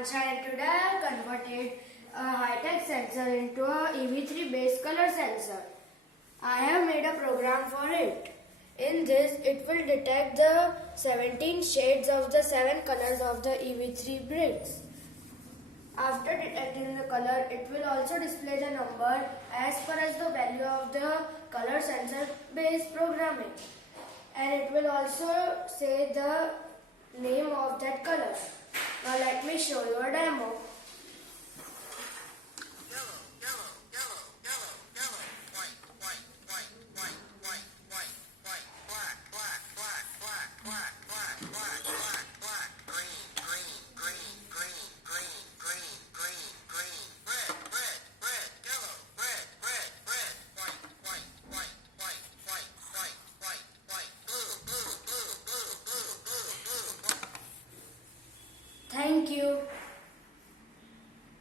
Kahan Shah, and today I have converted a high-tech sensor into a EV3 based color sensor. I have made a program for it. In this, it will detect the 17 shades of the 7 colors of the EV3 bricks. After detecting the color, it will also display the number as per as the value of the color sensor based programming. And it will also say the name of that color. Now let me show you a demo. Thank you.